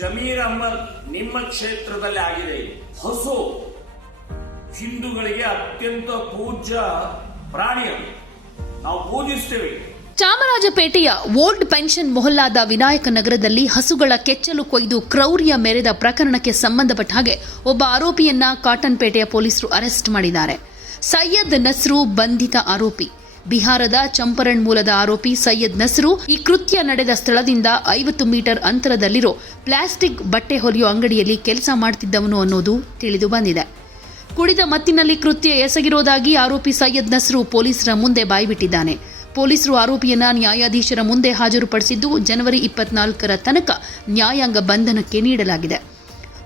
ಜಮೀರ್ ಅಹ್ಮದ್ ನಿಮ್ಮ ಕ್ಷೇತ್ರದಲ್ಲಿ ಆಗಿದೆ. ಹಸು ಹಿಂದೂಗಳಿಗೆ ಅತ್ಯಂತ ಪೂಜ್ಯ ಪ್ರಾಣಿಯ ನಾವು ಪೂಜಿಸ್ತೇವೆ. ಚಾಮರಾಜಪೇಟೆಯ ಓಲ್ಡ್ ಪೆನ್ಷನ್ ಮೊಹಲ್ಲಾದ ವಿನಾಯಕ ನಗರದಲ್ಲಿ ಹಸುಗಳ ಕೆಚ್ಚಲು ಕೊಯ್ದು ಕ್ರೌರ್ಯ ಮೆರೆದ ಪ್ರಕರಣಕ್ಕೆ ಸಂಬಂಧಪಟ್ಟ ಹಾಗೆ ಒಬ್ಬ ಆರೋಪಿಯನ್ನ ಕಾಟನ್ಪೇಟೆಯ ಪೊಲೀಸರು ಅರೆಸ್ಟ್ ಮಾಡಿದ್ದಾರೆ. ಸೈಯದ್ ನಸ್ರು ಬಂಧಿತ ಆರೋಪಿ. ಬಿಹಾರದ ಚಂಪರಣ್ ಮೂಲದ ಆರೋಪಿ ಸೈಯದ್ ನಸ್ರು ಈ ಕೃತ್ಯ ನಡೆದ ಸ್ಥಳದಿಂದ ಐವತ್ತು ಮೀಟರ್ ಅಂತರದಲ್ಲಿರೋ ಪ್ಲಾಸ್ಟಿಕ್ ಬಟ್ಟೆ ಹೊಲಿಯೋ ಅಂಗಡಿಯಲ್ಲಿ ಕೆಲಸ ಮಾಡ್ತಿದ್ದವನು ಅನ್ನೋದು ತಿಳಿದು ಬಂದಿದೆ. ಕುಡಿದ ಮತ್ತಿನಲ್ಲಿ ಕೃತ್ಯ ಎಸಗಿರೋದಾಗಿ ಆರೋಪಿ ಸೈಯದ್ ನಸ್ರು ಪೊಲೀಸರ ಮುಂದೆ ಬಾಯ್ಬಿಟ್ಟಿದ್ದಾನೆ. ಪೊಲೀಸರು ಆರೋಪಿಯನ್ನ ನ್ಯಾಯಾಧೀಶರ ಮುಂದೆ ಹಾಜರುಪಡಿಸಿದ್ದು ಜನವರಿ ಇಪ್ಪತ್ನಾಲ್ಕರ ತನಕ ನ್ಯಾಯಾಂಗ ಬಂಧನಕ್ಕೆ ನೀಡಲಾಗಿದೆ.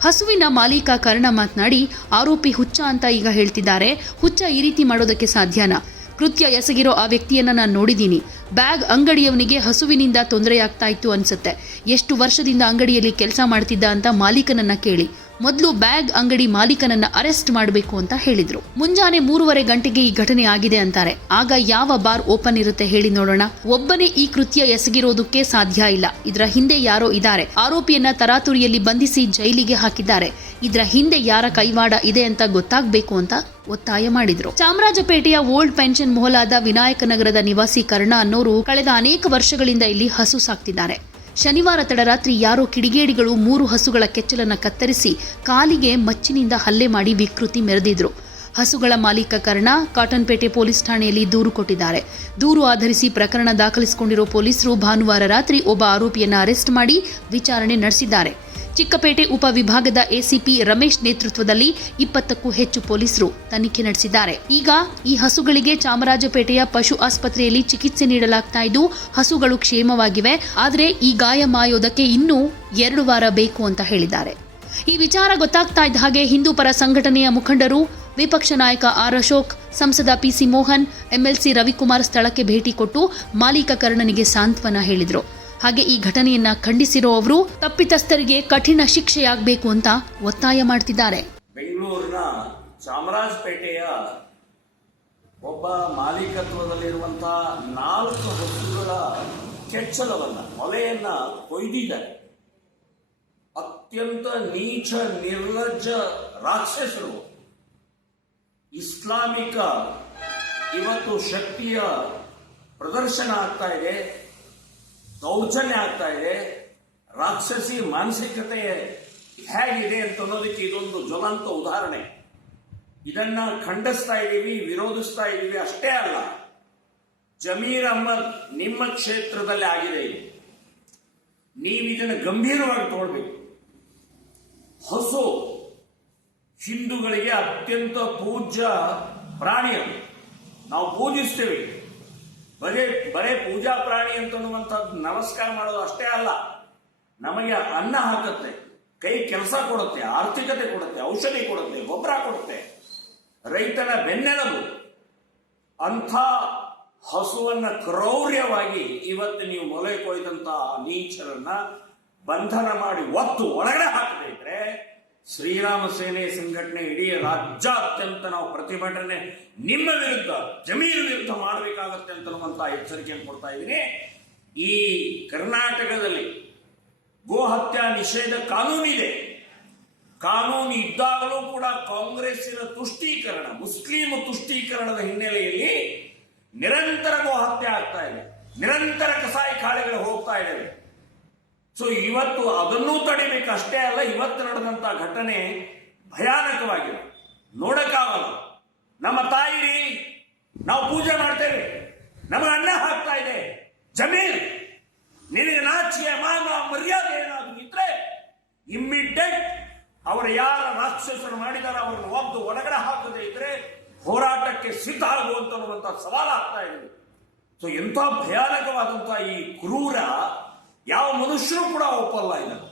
ಹಸುವಿನ ಮಾಲೀಕ ಕರ್ಣ ಮಾತನಾಡಿ, ಆರೋಪಿ ಹುಚ್ಚ ಅಂತ ಈಗ ಹೇಳ್ತಿದ್ದಾರೆ. ಹುಚ್ಚ ಈ ರೀತಿ ಮಾಡೋದಕ್ಕೆ ಸಾಧ್ಯನಾ? ಕೃತ್ಯ ಎಸಗಿರೋ ಆ ವ್ಯಕ್ತಿಯನ್ನ ನಾನು ನೋಡಿದ್ದೀನಿ ಬ್ಯಾಗ್ ಅಂಗಡಿಯವನಿಗೆ ಹಸುವಿನಿಂದ ತೊಂದರೆಯಾಗ್ತಾ ಇತ್ತು ಅನಿಸುತ್ತೆ. ಎಷ್ಟು ವರ್ಷದಿಂದ ಅಂಗಡಿಯಲ್ಲಿ ಕೆಲಸ ಮಾಡ್ತಿದ್ದ ಅಂತ ಮಾಲೀಕನನ್ನ ಕೇಳಿ. ಮೊದಲು ಬ್ಯಾಗ್ ಅಂಗಡಿ ಮಾಲೀಕನನ್ನ ಅರೆಸ್ಟ್ ಮಾಡಬೇಕು ಅಂತ ಹೇಳಿದ್ರು. ಮುಂಜಾನೆ ಮೂರುವರೆ ಗಂಟೆಗೆ ಈ ಘಟನೆ ಆಗಿದೆ ಅಂತಾರೆ. ಆಗ ಯಾವ ಬಾರ್ ಓಪನ್ ಇರುತ್ತೆ ಹೇಳಿ ನೋಡೋಣ. ಒಬ್ಬನೇ ಈ ಕೃತ್ಯ ಎಸಗಿರೋದಕ್ಕೆ ಸಾಧ್ಯ ಇಲ್ಲ. ಇದರ ಹಿಂದೆ ಯಾರೋ ಇದ್ದಾರೆ. ಆರೋಪಿಯನ್ನ ತರಾತುರಿಯಲ್ಲಿ ಬಂಧಿಸಿ ಜೈಲಿಗೆ ಹಾಕಿದ್ದಾರೆ. ಇದರ ಹಿಂದೆ ಯಾರ ಕೈವಾಡ ಇದೆ ಅಂತ ಗೊತ್ತಾಗಬೇಕು ಅಂತ ಒತ್ತಾಯ ಮಾಡಿದ್ರು. ಚಾಮರಾಜಪೇಟೆಯ ಓಲ್ಡ್ ಪೆನ್ಷನ್ ಮೊಹಲಾದ ವಿನಾಯಕ ನಗರದ ನಿವಾಸಿ ಕರ್ಣ ಅನ್ನೋರು ಕಳೆದ ಅನೇಕ ವರ್ಷಗಳಿಂದ ಇಲ್ಲಿ ಹಸು ಸಾಕ್ತಿದ್ದಾರೆ. ಶನಿವಾರ ತಡರಾತ್ರಿ ಯಾರೋ ಕಿಡಿಗೇಡಿಗಳು ಮೂರು ಹಸುಗಳ ಕೆಚ್ಚಲನ್ನ ಕತ್ತರಿಸಿ ಕಾಲಿಗೆ ಮಚ್ಚಿನಿಂದ ಹಲ್ಲೆ ಮಾಡಿ ವಿಕೃತಿ ಮೆರೆದಿದ್ರು. ಹಸುಗಳ ಮಾಲೀಕ ಕರ್ಣ ಕಾಟನ್ಪೇಟೆ ಪೊಲೀಸ್ ಠಾಣೆಯಲ್ಲಿ ದೂರು ಕೊಟ್ಟಿದ್ದಾರೆ. ದೂರು ಆಧರಿಸಿ ಪ್ರಕರಣ ದಾಖಲಿಸಿಕೊಂಡಿರೋ ಪೊಲೀಸರು ಭಾನುವಾರ ರಾತ್ರಿ ಒಬ್ಬ ಆರೋಪಿಯನ್ನು ಅರೆಸ್ಟ್ ಮಾಡಿ ವಿಚಾರಣೆ ನಡೆಸಿದ್ದಾರೆ. ಚಿಕ್ಕಪೇಟೆ ಉಪವಿಭಾಗದ ಎಸಿಪಿ ರಮೇಶ್ ನೇತೃತ್ವದಲ್ಲಿ ಇಪ್ಪತ್ತಕ್ಕೂ ಹೆಚ್ಚು ಪೊಲೀಸರು ತನಿಖೆ ನಡೆಸಿದ್ದಾರೆ. ಈಗ ಈ ಹಸುಗಳಿಗೆ ಚಾಮರಾಜಪೇಟೆಯ ಪಶು ಆಸ್ಪತ್ರೆಯಲ್ಲಿ ಚಿಕಿತ್ಸೆ ನೀಡಲಾಗ್ತಾ ಇದ್ದು, ಹಸುಗಳು ಕ್ಷೇಮವಾಗಿವೆ. ಆದರೆ ಈ ಗಾಯ ಮಾಯೋದಕ್ಕೆ ಇನ್ನೂ ಎರಡು ವಾರ ಬೇಕು ಅಂತ ಹೇಳಿದ್ದಾರೆ. ಈ ವಿಚಾರ ಗೊತ್ತಾಗ್ತಾ ಇದ್ದ ಹಾಗೆ ಹಿಂದೂ ಪರ ಸಂಘಟನೆಯ ಮುಖಂಡರು ವಿಪಕ್ಷ ನಾಯಕ ಆರ್ ಅಶೋಕ್, ಸಂಸದ ಪಿಸಿ ಮೋಹನ್, ಎಂಎಲ್ಸಿ ರವಿಕುಮಾರ್ ಸ್ಥಳಕ್ಕೆ ಭೇಟಿ ಕೊಟ್ಟು ಮಾಲೀಕ ಕರ್ಣನಿಗೆ ಸಾಂತ್ವನ ಹೇಳಿದ್ರು. ಹಾಗೆ ಈ ಘಟನೆಯನ್ನ ಖಂಡಿಸಿರೋ ಅವರು ತಪ್ಪಿತಸ್ಥರಿಗೆ ಕಠಿಣ ಶಿಕ್ಷೆಯಾಗಬೇಕು ಅಂತ ಒತ್ತಾಯ ಮಾಡ್ತಿದ್ದಾರೆ. ಬೆಂಗಳೂರಿನ ಚಾಮರಾಜಪೇಟೆಯ ಒಬ್ಬ ಮಾಲೀಕತ್ವದಲ್ಲಿರುವಂತಹ ನಾಲ್ಕು ಹಸುಗಳ ಕೆಚ್ಚಲವನ್ನ ಮೊಲೆಯನ್ನ ಕೊಯ್ದಿದ್ದಾರೆ. ಅತ್ಯಂತ ನೀಚ, ನಿರ್ಲಜ್ಜ ರಾಕ್ಷಸರು. ಇಸ್ಲಾಮಿಕ ಇವತ್ತು ಶಕ್ತಿಯ ಪ್ರದರ್ಶನ ಆಗ್ತಾ ಇದೆ. ದೌರ್ಜನ್ಯ ಆಗ್ತಾ ಇದೆ. ರಾಕ್ಷಸಿ ಮಾನಸಿಕತೆ ಹೇಗಿದೆ ಅಂತ ಅನ್ನೋದಕ್ಕೆ ಇದೊಂದು ಜ್ವಲಂತ ಉದಾಹರಣೆ. ಇದನ್ನ ಖಂಡಿಸ್ತಾ ಇದ್ದೀವಿ ವಿರೋಧಿಸ್ತಾ ಇದ್ದೀವಿ ಅಷ್ಟೇ ಅಲ್ಲ. ಜಮೀರ್ ಅಹ್ಮದ್ ನಿಮ್ಮ ಕ್ಷೇತ್ರದಲ್ಲಿ ಆಗಿದೆ. ಇದು ನೀವು ಇದನ್ನು ಗಂಭೀರವಾಗಿ ತಗೊಳ್ಬೇಕು ಹಸು ಹಿಂದೂಗಳಿಗೆ ಅತ್ಯಂತ ಪೂಜ್ಯ ಪ್ರಾಣಿ ಅದು ನಾವು ಪೂಜಿಸ್ತೇವೆ. ಬರೇ ಬರೇ ಪೂಜಾ ಪ್ರಾಣಿ ಅಂತನ್ನುವಂಥದ್ದು ನಮಸ್ಕಾರ ಮಾಡೋದು ಅಷ್ಟೇ ಅಲ್ಲ. ನಮಗೆ ಅನ್ನ ಹಾಕುತ್ತೆ, ಕೈ ಕೆಲಸ ಕೊಡುತ್ತೆ, ಆರ್ಥಿಕತೆ ಕೊಡುತ್ತೆ, ಔಷಧಿ ಕೊಡುತ್ತೆ, ಗೊಬ್ಬರ ಕೊಡುತ್ತೆ. ರೈತನ ಬೆನ್ನೆಲುಬು. ಅಂಥ ಹಸುವನ್ನ ಕ್ರೌರ್ಯವಾಗಿ ಇವತ್ತು ನೀವು ಮೊಲೆ ಕೊಯ್ದಂತಹ ನೀಚರನ್ನ ಬಂಧನ ಮಾಡಿ ಒತ್ತು ಒಳಗಡೆ ಹಾಕದೇ ಇದ್ರೆ ಶ್ರೀರಾಮ ಸೇನೆ ಸಂಘಟನೆ ಇಡೀ ರಾಜ್ಯಾದ್ಯಂತ ನಾವು ಪ್ರತಿಭಟನೆ ನಿಮ್ಮ ವಿರುದ್ಧ ಜಮೀನು ವಿರುದ್ಧ ಮಾಡಬೇಕಾಗತ್ತೆ ಅಂತನ್ನುವಂತ ಎಚ್ಚರಿಕೆಯನ್ನು ಕೊಡ್ತಾ ಇದ್ದೀನಿ. ಈ ಕರ್ನಾಟಕದಲ್ಲಿ ಗೋ ಹತ್ಯಾ ನಿಷೇಧ ಕಾನೂನಿದೆ ಕಾನೂನು ಇದ್ದಾಗಲೂ ಕೂಡ ಕಾಂಗ್ರೆಸ್ಸಿನ ತುಷ್ಟೀಕರಣ ಮುಸ್ಲಿಂ ತುಷ್ಟೀಕರಣದ ಹಿನ್ನೆಲೆಯಲ್ಲಿ ನಿರಂತರ ಗೋ ಹತ್ಯೆ ಆಗ್ತಾ ಇದೆ. ನಿರಂತರ ಕಸಾಯಿ ಖಾಳೆಗಳು ಹೋಗ್ತಾ ಇದ್ದಾವೆ. ಸೊ ಇವತ್ತು ಅದನ್ನೂ ತಡಿಬೇಕು ಅಷ್ಟೇ ಅಲ್ಲ, ಇವತ್ತು ನಡೆದಂತ ಘಟನೆ ಭಯಾನಕವಾಗಿದೆ. ನೋಡಕ್ಕಾಗಲ್ಲ. ನಮ್ಮ ತಾಯಿ ನಾವು ಪೂಜೆ ಮಾಡ್ತೇವೆ. ನಮಗೆ ಅನ್ನ ಹಾಕ್ತಾ ಇದೆ. ಜಮೀನ್ ನಿನಗೆ ನಾಚಿಯ ಮಾನ ಮರ್ಯಾದೆ ಏನಾದ್ರು ಇದ್ರೆ ಇಮ್ಮಿಡಿಯೇಟ್ ಅವರು ಯಾರ ರಾಕ್ಷಸರು ಮಾಡಿದಾರ ಅವರನ್ನು ಒಬ್ಬ ಒಳಗಡೆ ಹಾಕದೇ ಇದ್ರೆ ಹೋರಾಟಕ್ಕೆ ಸಿದ್ಧ ಆಗುವಂತ ಸವಾಲು ಆಗ್ತಾ ಇದೆ. ಸೊ ಎಂಥ ಭಯಾನಕವಾದಂತಹ ಈ ಕ್ರೂರ ಯಾವ ಮನುಷ್ಯರು ಕೂಡ ಒಪ್ಪಲ್ಲ ಇದನ್ನು